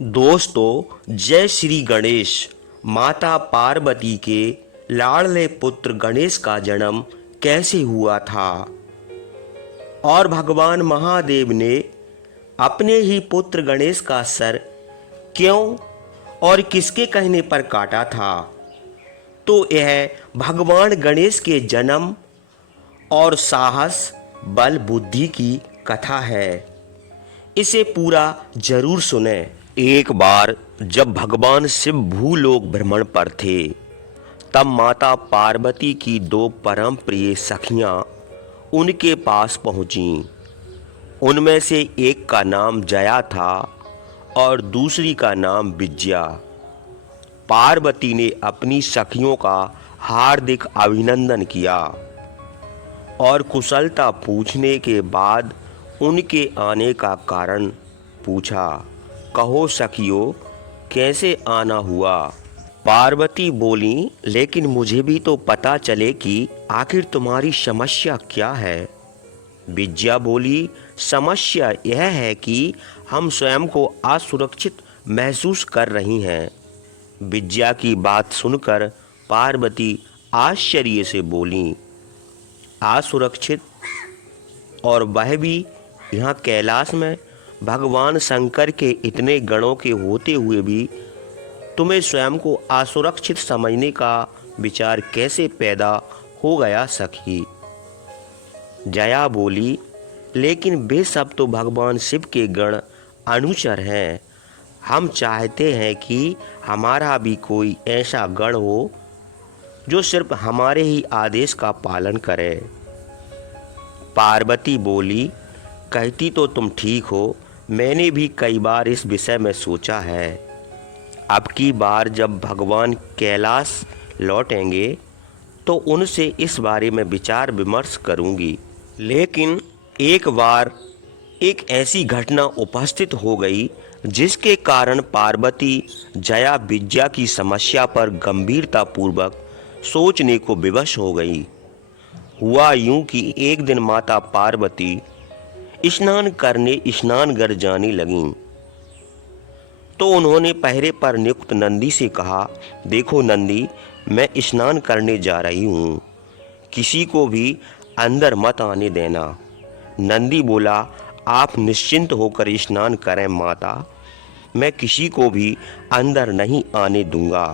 दोस्तों, जय श्री गणेश। माता पार्वती के लाडले पुत्र गणेश का जन्म कैसे हुआ था और भगवान महादेव ने अपने ही पुत्र गणेश का सर क्यों और किसके कहने पर काटा था, तो यह भगवान गणेश के जन्म और साहस बल बुद्धि की कथा है। इसे पूरा जरूर सुने। एक बार जब भगवान शिव भूलोक भ्रमण पर थे, तब माता पार्वती की दो परम प्रिय सखियां उनके पास पहुंचीं। उनमें से एक का नाम जया था और दूसरी का नाम विद्या। पार्वती ने अपनी सखियों का हार्दिक अभिनंदन किया और कुशलता पूछने के बाद उनके आने का कारण पूछा। कहो सखियों, कैसे आना हुआ? पार्वती बोली, लेकिन मुझे भी तो पता चले कि आखिर तुम्हारी समस्या क्या है। विद्या बोली, समस्या यह है कि हम स्वयं को असुरक्षित महसूस कर रही हैं। विद्या की बात सुनकर पार्वती आश्चर्य से बोली, असुरक्षित? और वह भी यहाँ कैलाश में? भगवान शंकर के इतने गणों के होते हुए भी तुम्हें स्वयं को असुरक्षित समझने का विचार कैसे पैदा हो गया सखी? जया बोली, लेकिन वे सब तो भगवान शिव के गण अनुचर हैं। हम चाहते हैं कि हमारा भी कोई ऐसा गण हो जो सिर्फ हमारे ही आदेश का पालन करे। पार्वती बोली, कहती तो तुम ठीक हो, मैंने भी कई बार इस विषय में सोचा है। अब की बार जब भगवान कैलाश लौटेंगे तो उनसे इस बारे में विचार विमर्श करूंगी। लेकिन एक बार एक ऐसी घटना उपस्थित हो गई जिसके कारण पार्वती जया विद्या की समस्या पर गंभीरता पूर्वक सोचने को विवश हो गई। हुआ यूं कि एक दिन माता पार्वती स्नान करने स्नानघर जाने लगीं, तो उन्होंने पहरे पर नियुक्त नंदी से कहा, देखो नंदी, मैं स्नान करने जा रही हूँ, किसी को भी अंदर मत आने देना। नंदी बोला, आप निश्चिंत होकर स्नान करें माता, मैं किसी को भी अंदर नहीं आने दूंगा।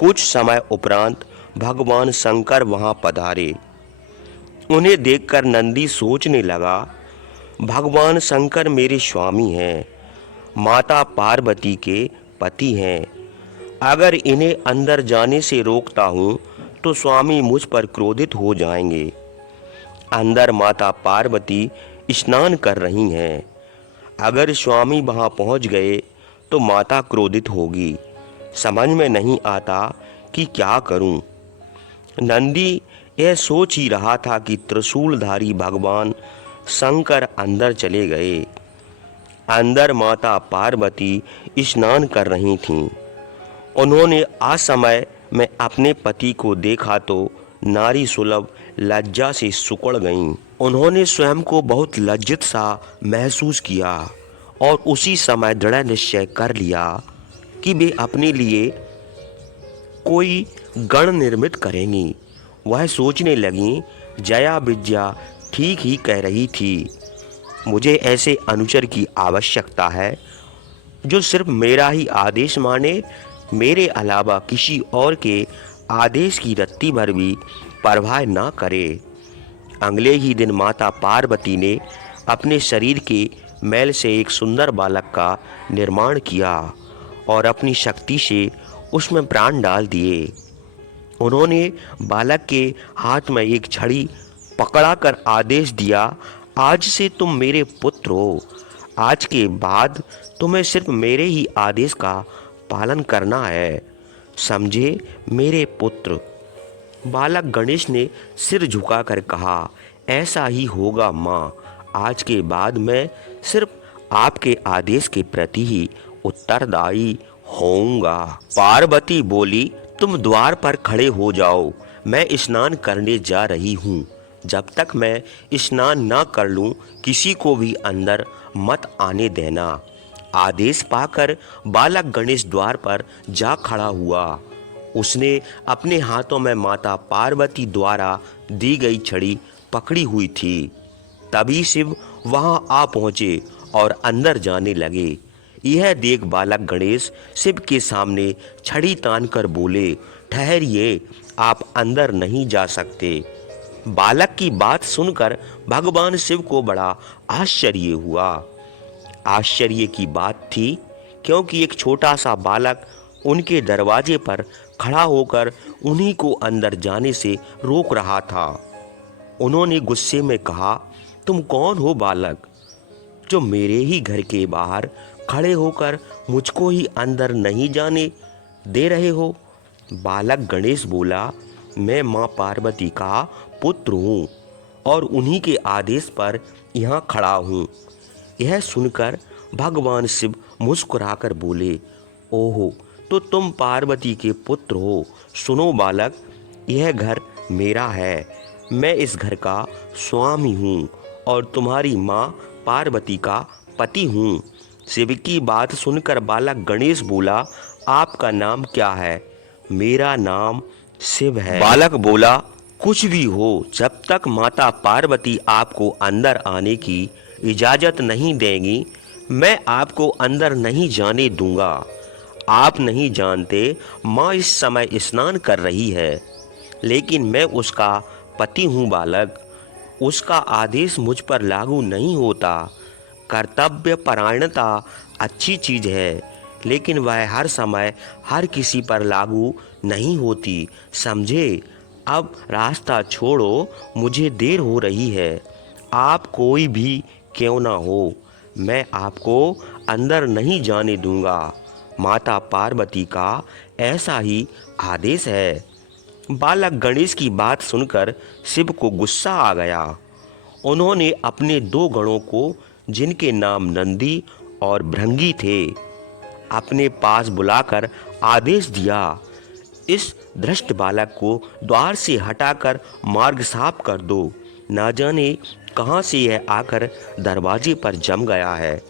कुछ समय उपरांत भगवान शंकर वहां पधारे। उन्हें देखकर नंदी सोचने लगा, भगवान शंकर मेरे स्वामी हैं, माता पार्वती के पति हैं। अगर इन्हें अंदर जाने से रोकता हूँ तो स्वामी मुझ पर क्रोधित हो जाएंगे। अंदर माता पार्वती स्नान कर रही हैं। अगर स्वामी वहां पहुंच गए तो माता क्रोधित होगी। समझ में नहीं आता कि क्या करूं। नंदी यह सोच ही रहा था कि त्रिशूलधारी भगवान शंकर अंदर चले गए। अंदर माता पार्वती स्नान कर रही थीं। उन्होंने असमय में अपने पति को देखा तो नारी सुलभ लज्जा से सिकुड़ गईं। उन्होंने स्वयं को बहुत लज्जित सा महसूस किया और उसी समय दृढ़ निश्चय कर लिया कि वे अपने लिए कोई गण निर्मित करेंगी। वह सोचने लगीं, जया विद्या ठीक ही कह रही थी, मुझे ऐसे अनुचर की आवश्यकता है जो सिर्फ मेरा ही आदेश माने, मेरे अलावा किसी और के आदेश की रत्ती भर भी परवाह ना करे। अगले ही दिन माता पार्वती ने अपने शरीर के मैल से एक सुंदर बालक का निर्माण किया और अपनी शक्ति से उसमें प्राण डाल दिए। उन्होंने बालक के हाथ में एक छड़ी पकड़ाकर आदेश दिया, आज से तुम मेरे पुत्र हो। आज के बाद तुम्हें सिर्फ मेरे ही आदेश का पालन करना है, समझे मेरे पुत्र। बालक गणेश ने सिर झुकाकर कहा, ऐसा ही होगा माँ, आज के बाद मैं सिर्फ आपके आदेश के प्रति ही उत्तरदायी होऊंगा। पार्वती बोली, तुम द्वार पर खड़े हो जाओ, मैं स्नान करने जा रही हूँ। जब तक मैं स्नान ना कर लूँ किसी को भी अंदर मत आने देना। आदेश पाकर बालक गणेश द्वार पर जा खड़ा हुआ। उसने अपने हाथों में माता पार्वती द्वारा दी गई छड़ी पकड़ी हुई थी। तभी शिव वहां आ पहुंचे और अंदर जाने लगे। यह देख बालक गणेश शिव के सामने छड़ी तानकर बोले, ठहरिए, आप अंदर नहीं जा सकते। बालक की बात सुनकर भगवान शिव को बड़ा आश्चर्य हुआ। आश्चर्य की बात थी क्योंकि एक छोटा सा बालक उनके दरवाजे पर खड़ा होकर उन्हीं को अंदर जाने से रोक रहा था। उन्होंने गुस्से में कहा, तुम कौन हो बालक, जो मेरे ही घर के बाहर खड़े होकर मुझको ही अंदर नहीं जाने दे रहे हो? बालक गणेश बोला, मैं माँ पार्वती का पुत्र हूँ और उन्हीं के आदेश पर यहाँ खड़ा हूँ। यह सुनकर भगवान शिव मुस्कुराकर बोले, ओहो, तो तुम पार्वती के पुत्र हो। सुनो बालक, यह घर मेरा है। मैं इस घर का स्वामी हूँ और तुम्हारी माँ पार्वती का पति हूँ। शिव की बात सुनकर बालक गणेश बोला, आपका नाम क्या है? मेरा नाम शिव है। बालक बोला, कुछ भी हो, जब तक माता पार्वती आपको अंदर आने की इजाजत नहीं देंगी, मैं आपको अंदर नहीं जाने दूंगा। आप नहीं जानते, माँ इस समय स्नान कर रही है, लेकिन मैं उसका पति हूँ बालक। उसका आदेश मुझ पर लागू नहीं होता। कर्तव्य परायणता अच्छी चीज है, लेकिन वह हर समय हर किसी पर लागू नहीं होती, समझे? अब रास्ता छोड़ो, मुझे देर हो रही है। आप कोई भी क्यों ना हो, मैं आपको अंदर नहीं जाने दूंगा। माता पार्वती का ऐसा ही आदेश है। बालक गणेश की बात सुनकर शिव को गुस्सा आ गया। उन्होंने अपने दो गणों को, जिनके नाम नंदी और भृंगी थे, अपने पास बुलाकर आदेश दिया, इस भ्रष्ट बालक को द्वार से हटाकर मार्ग साफ कर दो। ना जाने कहां से यह आकर दरवाजे पर जम गया है,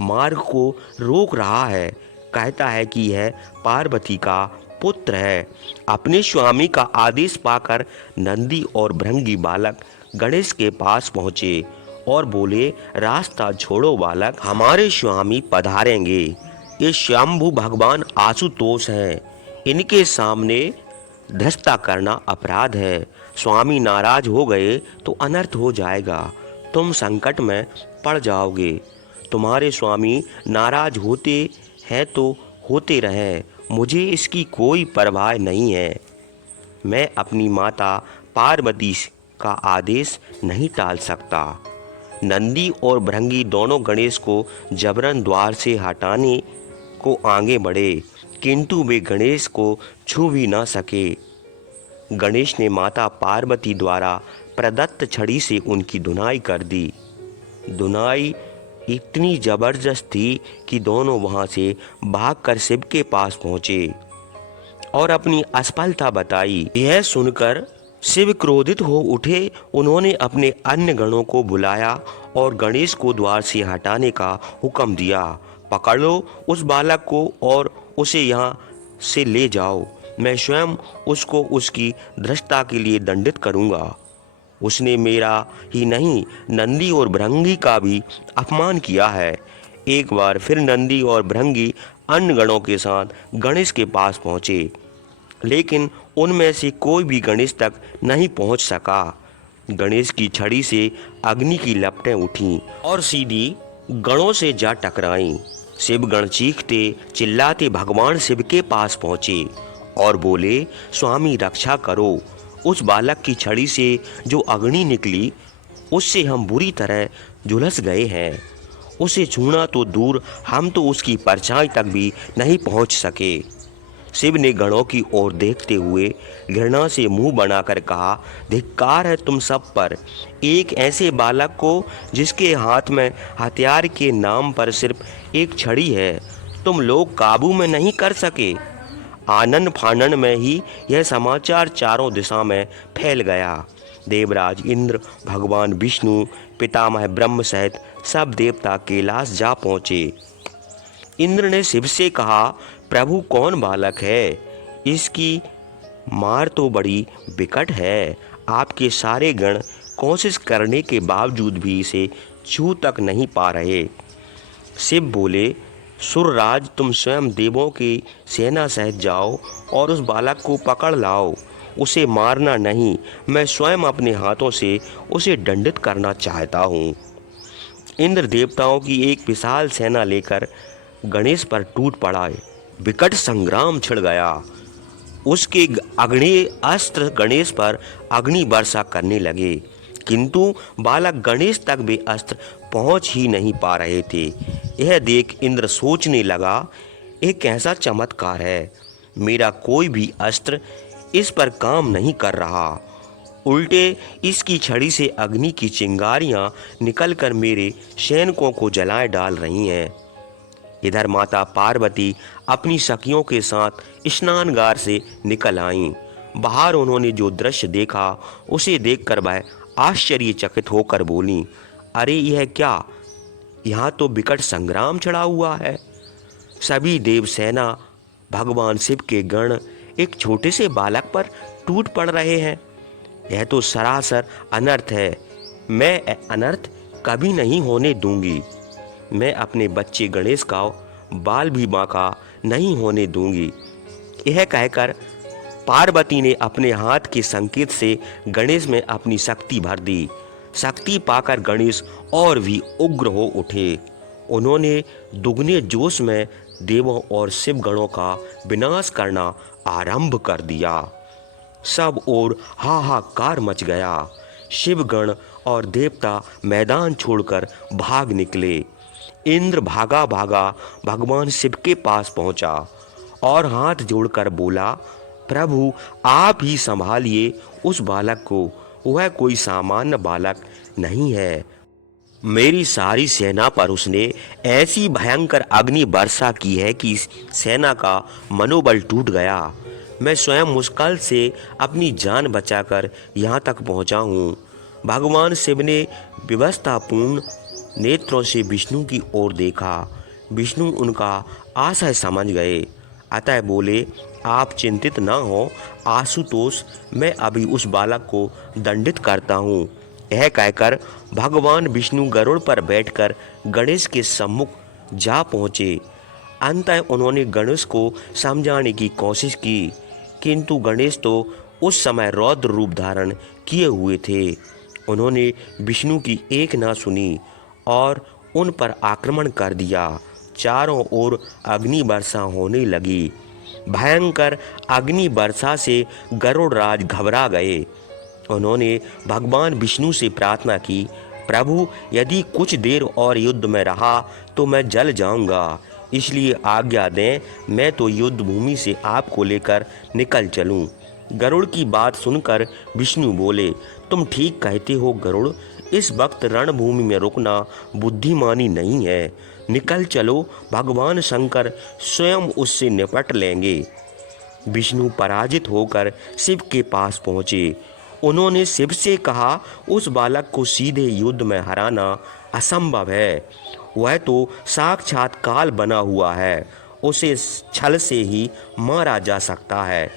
मार्ग को रोक रहा है, कहता है कि यह पार्वती का पुत्र है। अपने स्वामी का आदेश पाकर नंदी और भृंगी बालक गणेश के पास पहुँचे और बोले, रास्ता छोड़ो बालक, हमारे स्वामी पधारेंगे। ये शंभु भगवान आशुतोष हैं, इनके सामने धृष्टता करना अपराध है। स्वामी नाराज हो गए तो अनर्थ हो जाएगा, तुम संकट में पड़ जाओगे। तुम्हारे स्वामी नाराज होते हैं तो होते रहें, मुझे इसकी कोई परवाह नहीं है। मैं अपनी माता पार्वती का आदेश नहीं टाल सकता। नंदी और भृंगी दोनों गणेश को जबरन द्वार से हटाने को आगे बढ़े, किंतु वे गणेश को छू भी न सके। गणेश ने माता पार्वती द्वारा प्रदत्त छड़ी से उनकी धुनाई कर दी। धुनाई इतनी जबरदस्त थी कि दोनों वहां से भागकर शिव के पास पहुंचे और अपनी असफलता बताई। यह सुनकर शिव क्रोधित हो उठे। उन्होंने अपने अन्य गणों को बुलाया और गणेश को द्वार से हटाने का हुक्म दिया। पकड़ लो उस बालक को और उसे यहाँ से ले जाओ, मैं स्वयं उसको उसकी धृष्टता के लिए दंडित करूँगा। उसने मेरा ही नहीं, नंदी और भृंगी का भी अपमान किया है। एक बार फिर नंदी और भृंगी अन्य गणों के साथ गणेश के पास पहुँचे, लेकिन उनमें से कोई भी गणेश तक नहीं पहुँच सका। गणेश की छड़ी से अग्नि की लपटें उठीं और सीधी गणों से जा टकराईं। शिव गण चीखते चिल्लाते भगवान शिव के पास पहुँचे और बोले, स्वामी रक्षा करो। उस बालक की छड़ी से जो अग्नि निकली, उससे हम बुरी तरह झुलस गए हैं। उसे छूना तो दूर, हम तो उसकी परछाई तक भी नहीं पहुंच सके। शिव ने गणों की ओर देखते हुए घृणा से मुंह बनाकर कहा, धिक्कार है तुम सब पर, एक ऐसे बालक को जिसके हाथ में हथियार के नाम पर सिर्फ एक छड़ी है, तुम लोग काबू में नहीं कर सके। आनन फानन में ही यह समाचार चारों दिशा में फैल गया। देवराज इंद्र, भगवान विष्णु, पितामह ब्रह्म सहित सब देवता कैलाश जा पहुँचे। इंद्र ने शिव से कहा, प्रभु कौन बालक है? इसकी मार तो बड़ी विकट है। आपके सारे गण कोशिश करने के बावजूद भी इसे छू तक नहीं पा रहे। शिव बोले, सुरराज, तुम स्वयं देवों की सेना सहित जाओ और उस बालक को पकड़ लाओ। उसे मारना नहीं, मैं स्वयं अपने हाथों से उसे दंडित करना चाहता हूँ। इंद्र देवताओं की एक विशाल सेना लेकर गणेश पर टूट पड़ा। विकट संग्राम छिड़ गया। उसके अग्नि अस्त्र गणेश पर अग्नि वर्षा करने लगे, किंतु बालक गणेश तक वे अस्त्र पहुंच ही नहीं पा रहे थे। यह देख इंद्र सोचने लगा, एक कैसा चमत्कार है, मेरा कोई भी अस्त्र इस पर काम नहीं कर रहा, उल्टे इसकी छड़ी से अग्नि की चिंगारियां निकलकर मेरे सैनिकों को जलाए डाल रही हैं। इधर माता पार्वती अपनी सखियों के साथ स्नानगार से निकल आईं। बाहर उन्होंने जो दृश्य देखा उसे देखकर वह आश्चर्यचकित होकर बोली, अरे यह क्या, यहाँ तो विकट संग्राम छिड़ा हुआ है। सभी देव सेना, भगवान शिव के गण एक छोटे से बालक पर टूट पड़ रहे हैं। यह तो सरासर अनर्थ है। मैं अनर्थ कभी नहीं होने दूंगी। मैं अपने बच्चे गणेश का बाल भी बांका नहीं होने दूंगी। यह कहकर पार्वती ने अपने हाथ के संकेत से गणेश में अपनी शक्ति भर दी। शक्ति पाकर गणेश और भी उग्र हो उठे। उन्होंने दुगने जोश में देवों और शिव गणों का विनाश करना आरंभ कर दिया। सब ओर हाहाकार मच गया। शिवगण और देवता मैदान छोड़कर भाग निकले। इंद्र भागा भागा भगवान शिव के पास पहुंचा और हाथ जोड़कर बोला, प्रभु आप ही संभालिए उस बालक को, वह कोई सामान्य बालक नहीं है। मेरी सारी सेना पर उसने ऐसी भयंकर अग्नि वर्षा की है कि सेना का मनोबल टूट गया। मैं स्वयं मुश्किल से अपनी जान बचाकर यहाँ तक पहुँचा हूँ। भगवान शिव ने विवशतापूर्ण नेत्रों से विष्णु की ओर देखा। विष्णु उनका आशय समझ गए, अतः बोले, आप चिंतित न हो आशुतोष, मैं अभी उस बालक को दंडित करता हूँ। यह कहकर भगवान विष्णु गरुड़ पर बैठकर गणेश के सम्मुख जा पहुँचे। अंततः उन्होंने गणेश को समझाने की कोशिश की, किंतु गणेश तो उस समय रौद्र रूप धारण किए हुए थे। उन्होंने विष्णु की एक ना सुनी और उन पर आक्रमण कर दिया। चारों ओर अग्नि वर्षा होने लगी। भयंकर अग्नि वर्षा से गरुड़राज घबरा गए। उन्होंने भगवान विष्णु से प्रार्थना की, प्रभु यदि कुछ देर और युद्ध में रहा तो मैं जल जाऊंगा, इसलिए आज्ञा दें, मैं तो युद्ध भूमि से आपको लेकर निकल चलूं। गरुड़ की बात सुनकर विष्णु बोले, तुम ठीक कहते हो गरुड़, इस वक्त रणभूमि में रुकना बुद्धिमानी नहीं है। निकल चलो, भगवान शंकर स्वयं उससे निपट लेंगे। विष्णु पराजित होकर शिव के पास पहुँचे। उन्होंने शिव से कहा, उस बालक को सीधे युद्ध में हराना असंभव है। वह तो साक्षात काल बना हुआ है, उसे छल से ही मारा जा सकता है।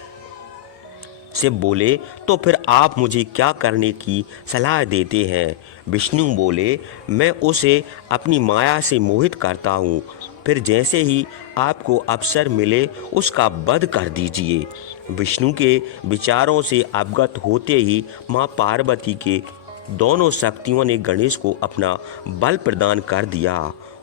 शिव बोले, तो फिर आप मुझे क्या करने की सलाह देते हैं? विष्णु बोले, मैं उसे अपनी माया से मोहित करता हूँ, फिर जैसे ही आपको अवसर मिले उसका वध कर दीजिए। विष्णु के विचारों से अवगत होते ही माँ पार्वती के दोनों शक्तियों ने गणेश को अपना बल प्रदान कर दिया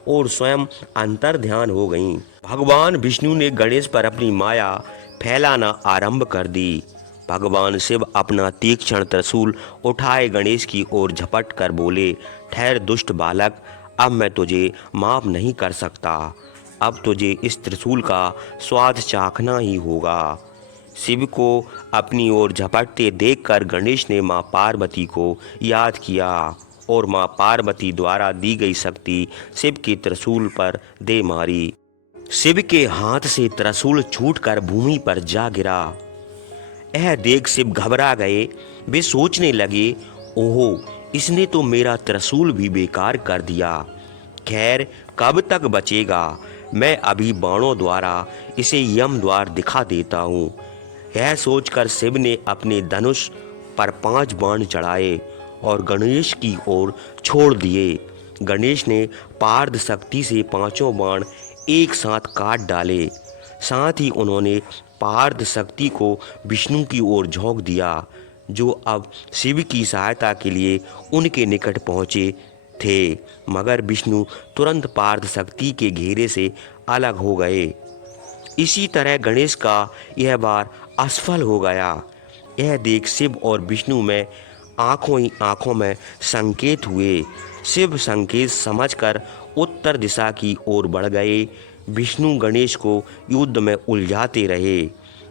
और स्वयं अंतर ध्यान हो गईं। भगवान विष्णु ने गणेश पर अपनी माया फैलाना आरंभ कर दी। भगवान शिव अपना तीक्ष्ण त्रिशूल उठाए गणेश की ओर झपट कर बोले, ठहर दुष्ट बालक, अब मैं तुझे माफ नहीं कर सकता। अब तुझे इस त्रिशूल का स्वाद चाखना ही होगा। शिव को अपनी ओर झपटते देखकर गणेश ने माँ पार्वती को याद किया और माँ पार्वती द्वारा दी गई शक्ति शिव के त्रिशूल पर दे मारी। शिव के हाथ से त्रिशूल छूटकर भूमि पर जा गिरा। यह देख शिव घबरा गए। वे सोचने लगे, ओहो, इसने तो मेरा त्रिशूल भी बेकार कर दिया। खैर, कब तक बचेगा? मैं अभी बाणों द्वारा इसे यम द्वार दिखा देता हूँ। यह सोचकर शिव ने अपने धनुष पर 5 बाण चढ़ाए और गणेश की ओर छोड़ दिए। गणेश ने पार्द शक्ति से 5 बाण एक साथ काट डाले। साथ ही उन्होंने पार्द शक्ति को विष्णु की ओर झोंक दिया, जो अब शिव की सहायता के लिए उनके निकट पहुँचे थे। मगर विष्णु तुरंत पार्द शक्ति के घेरे से अलग हो गए। इसी तरह गणेश का यह बार असफल हो गया। यह देख शिव और विष्णु में आंखों ही आंखों में संकेत हुए। शिव संकेत समझकर उत्तर दिशा की ओर बढ़ गए। विष्णु गणेश को युद्ध में उलझाते रहे।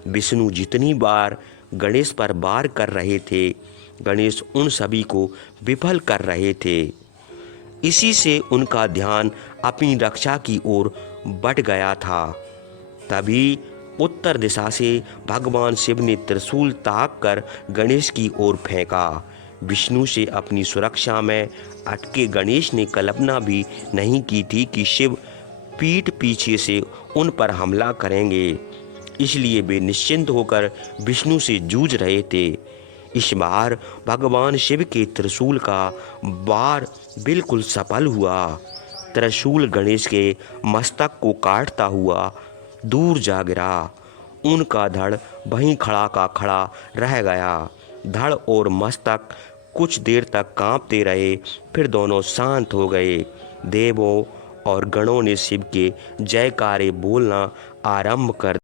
विष्णु जितनी बार गणेश पर वार कर रहे थे, गणेश उन सभी को विफल कर रहे थे। इसी से उनका ध्यान अपनी रक्षा की ओर बढ़ गया था। तभी उत्तर दिशा से भगवान शिव ने त्रिशूल ताक कर गणेश की ओर फेंका। विष्णु से अपनी सुरक्षा में अटके गणेश ने कल्पना भी नहीं की थी कि शिव पीठ पीछे से उन पर हमला करेंगे। इसलिए वे निश्चिंत होकर विष्णु से जूझ रहे थे। इस बार भगवान शिव के त्रिशूल का वार बिल्कुल सफल हुआ। त्रिशूल गणेश के मस्तक को काटता हुआ दूर जा गिरा। उनका धड़ वहीं खड़ा का खड़ा रह गया। धड़ और मस्तक कुछ देर तक कांपते रहे, फिर दोनों शांत हो गए। देवों और गणों ने शिव के जयकारे बोलना आरंभ कर